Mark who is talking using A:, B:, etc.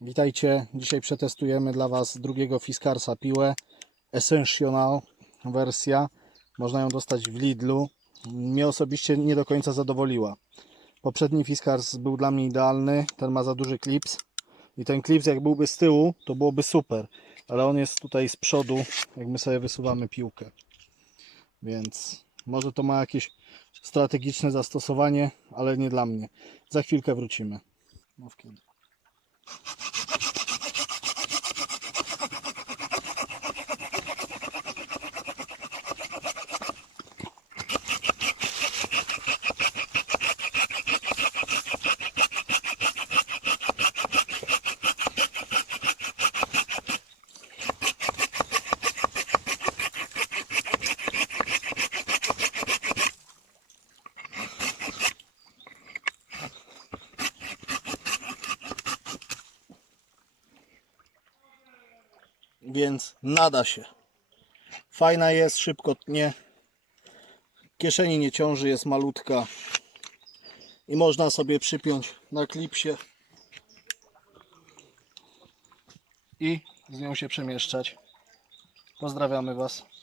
A: Witajcie. Dzisiaj przetestujemy dla Was drugiego Fiskarsa piłę. Essential wersja. Można ją dostać w Lidlu. Mnie osobiście nie do końca zadowoliła. Poprzedni Fiskars był dla mnie idealny. Ten ma za duży klips. I ten klips jak byłby z tyłu, to byłoby super. Ale on jest tutaj z przodu, jak my sobie wysuwamy piłkę. Więc może to ma jakieś strategiczne zastosowanie, ale nie dla mnie. Za chwilkę wrócimy. Mów Więc nada się. Fajna jest, szybko tnie. Kieszeni nie ciąży, jest malutka. I można sobie przypiąć na klipsie. I z nią się przemieszczać. Pozdrawiamy Was.